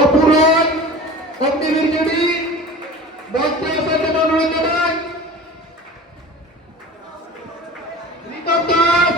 অপুরান অগ্নিবীর জেডি মঞ্চে আসার জন্য অনুরোধ জানাই। রিতম দাস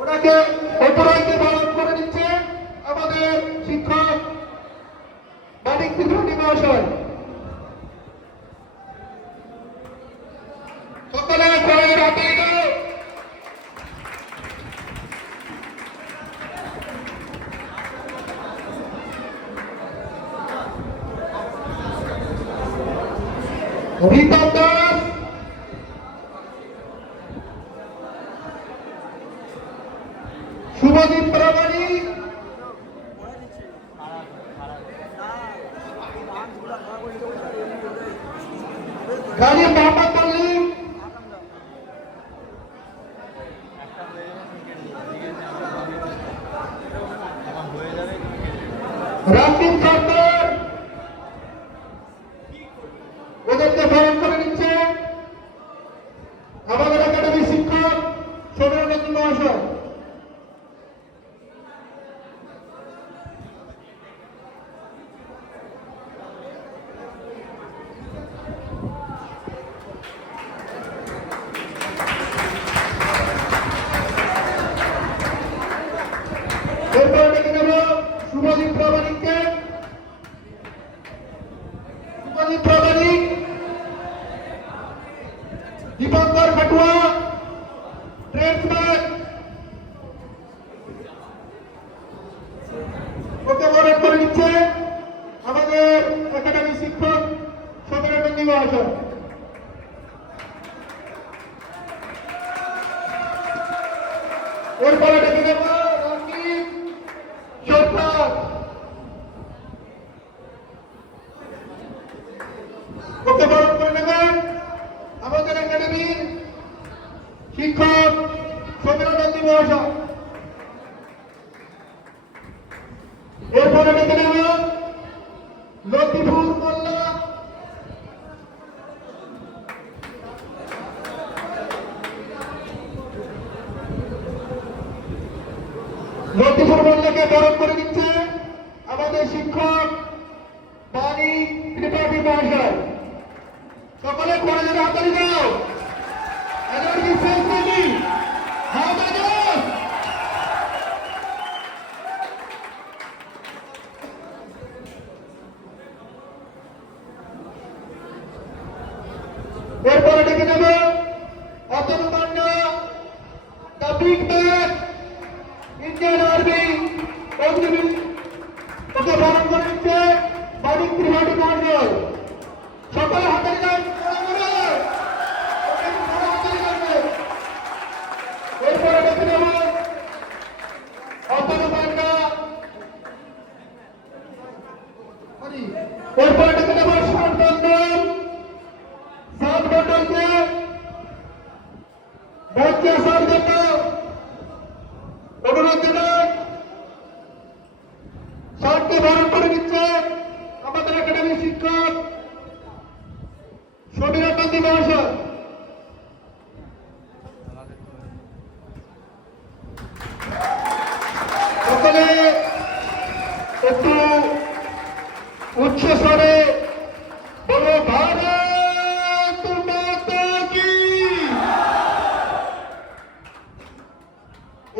ওনাকে অপুরানকে বরণ করে দিচ্ছে আমাদের শিক্ষক মানিক ত্রিপাঠী মহাশয়। সকলে খড়ের হাতে রিতম দাস শুভদীপ প্রামাণিক গাড়ি মোহাম্মদ মল্লিক রাকিব সরকার ওদেরকে বরণ করে নিচ্ছে আমাদের একাডেমির শিক্ষক সৌরভ মহাশয়। এরপর ডেকে নেব শুভদীপ প্রামাণিককে। শুভদীপ প্রামাণিক, দীপঙ্কর খাটুয়া ট্রেডসম্যান ওকে বরণ করে নিচ্ছে আমাদের একাডেমি শিক্ষক সৌরভ মহাশয়। এরপরে ডেকে নেব রাকিব সরকার ওকে বরণ করে নেবেন আমাদের একাডেমির শিক্ষক সৌরভ মহাশয়। এরপরে ডেকে নেব লতিফুর মোল্লা লতিফুর মোল্লাকে বরণ করে দিচ্ছে আমাদের শিক্ষক মানিক ত্রিপাঠী মহাশয়। সকলে কলেজের হাতালি দাও। Energy face ready. হ্যাঁ বাজাও। এরপরে ডেকে নেব Atanu Panda the big man Indian army Agniveer okay বরণ করে নিচ্ছে মানিক ত্রিপাঠী মহাশয়। সকলে হাতালি দাও। এরপরে ডেকে নেব অতনু পান্ডা। এরপরে ডেকে নেব সাত মন্ডলকে মঞ্চে আসার জন্য অনুরোধ জানাই। সাতকে বরণ করে দিচ্ছে আমাদের একাডেমির শিক্ষক সমীরণ নন্দী মহাশয়। সকলে একটু উচ্চ স্বরে বলো ভারত মাতা কি।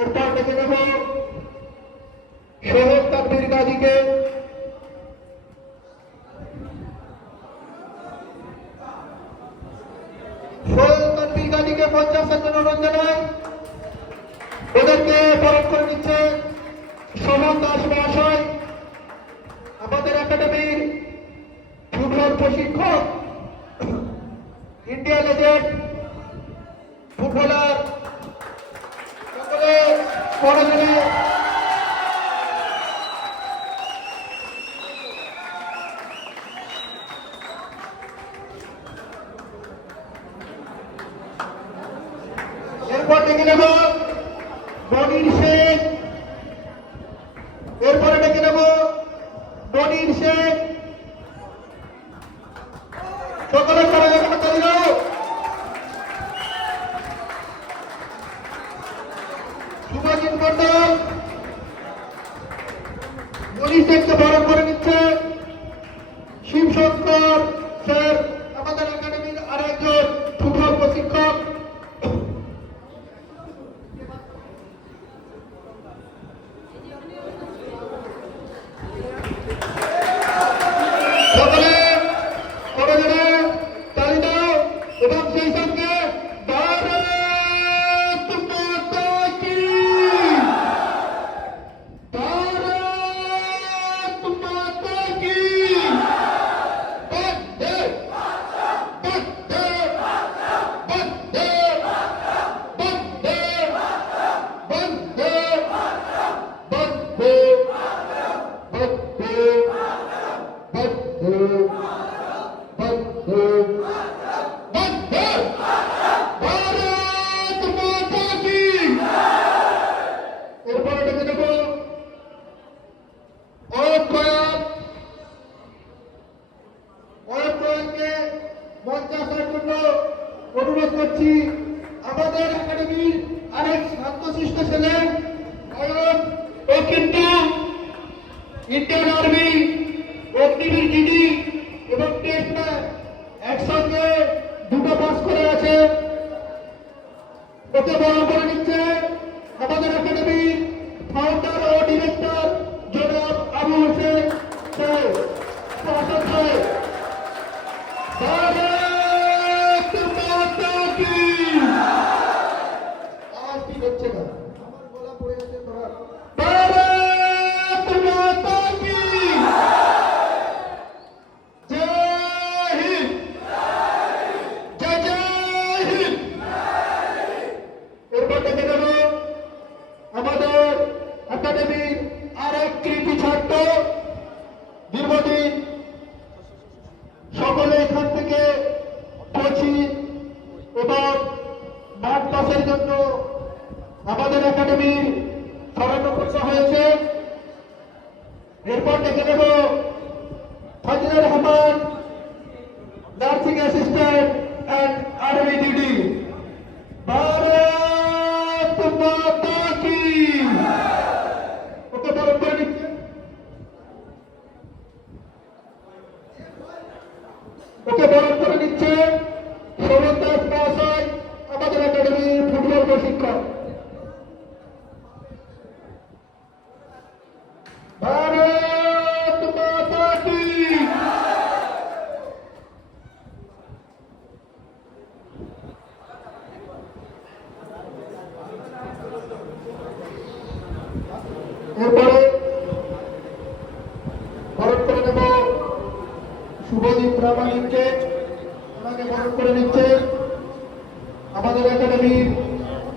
এরপর ডেকে নেব সোহেল তানভীর গাজীকে। সোহেল তানভীর গাজীকে মঞ্চে আসার জন্য অনুরোধ জানাই। ওদেরকে বরণ করে নিচ্ছে শোভন দাস মহাশয় আমাদের একাডেমির ফুটবল প্রশিক্ষক ইন্ডিয়া লেজেন্ড ফুটবলার। সকলে পড়াশোনা এরপর ডেকে নেব মনির শেখ। এরপরে ডেকে নেব মনির শেখ। সকলে করে হাতালি দাও। শুভজিৎ মন্ডল মনীষ দেবকে বরণ করে নিচ্ছে শিবশঙ্কর স্যার, আমাদের একাডেমির আরেকজন ফুটবল প্রশিক্ষক। সকলে করে জোরে তালি দাও এবং সেই সঙ্গে ভারত মাতা কি, ভারত মাতা কি, বন্দে বন্দে বন্দে বন্দে বন্দে বন্দে বন্দে এরপরে ডেকে দেব অয়নকে মঞ্চে আসার জন্য অনুরোধ করছি। আমাদের একাডেমির আরেক শান্তশিষ্ট ছিলেন অয়ন, ও কিন্তু ইন্ডিয়ান আর্মি অগ্নিবীর জিডি এবং টেস্ট ম্যাচ একসঙ্গে দুটো পাস করে আছে। ওকে বড় করে নিচ্ছে আমাদের একাডেমির ফাউন্ডার ও ডিরেক্টর জনাব আবু হোসেন সাহেব, প্রশাসক সাহেব। ভারত মাতা কি, আওয়াজ ঠিক হচ্ছে না, আমার গলা পড়ে যাচ্ছে তোরা। ভারত মাতা কি, জয় হিন্দ, জয় জয় হিন্দ। এরপর দেখে নেব আমাদের একাডেমির আর এক কৃতি ছাত্র, দীর্ঘদিন সকলে এখান থেকে কোচিং এবং মাঠ পাসের জন্য আমাদের একাডেমির স্মরণাপন্ন হয়েছে। এরপর দেখে নেব ফজলুর Rahman, nursing assistant and army DD. Bharat মাতা কি, ওকে বরণ করে নিচ্ছে। ওকে বরণ করে নিচ্ছে সৌরভ দাস মহাশয়, আমাদের একাডেমির ফুটবল প্রশিক্ষক। ভারত মাতা কি। এরপরে বরণ করে নেব শুভদীপ প্রামাণিককে, ওনাকে বরণ করে নিচ্ছে আমাদের একাডেমির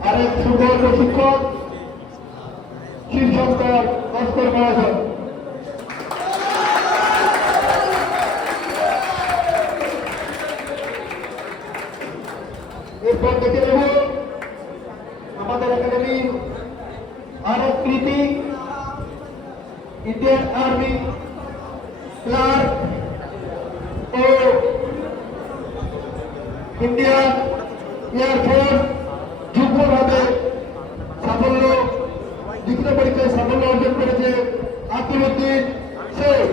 আরেক ফুটবল প্রশিক্ষক শিবশঙ্কর ভাস্কর মহাশয়। এরপর দেখে নেব আমাদের একাডেমির আরেক কৃতি ইন্ডিয়ান আর্মি ক্লার্ক ও ইন্ডিয়ান এয়ারফোর্স যুগ্মভাবে সাফল্য, লিখিত পরীক্ষায় সাফল্য অর্জন করেছে আকিমউদ্দিন শেখ।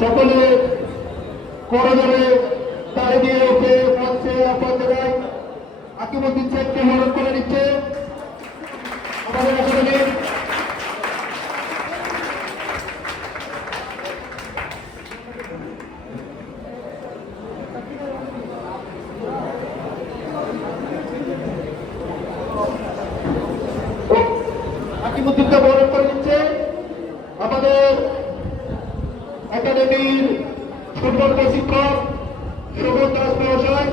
সকলে করজোরে তালে দিয়ে ওকে মঞ্চে আহ্বান জানাই। আকিমউদ্দিন শেখকে বরণ করে নিচ্ছে আমাদের একাডেমির আকিমউদ্দিনকে বরণ করে নিচ্ছে আমাদের একাডেমির ফুটবল প্রশিক্ষক সৌরভ দাস মহাশয়।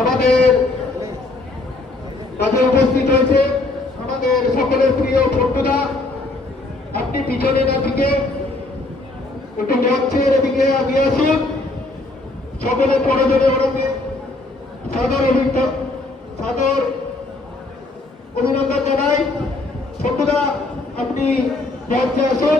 আমাদের কাছে উপস্থিত হয়েছে আমাদের সকলের প্রিয় ফট্টুদা। আপনি পিছনে না থেকে একটু মঞ্চের এদিকে আগিয়ে আসুন। সকলে পরজনে ওনাকে সাদর অভিনন্দন জানাই। ছোটদা আপনি মঞ্চে আসুন।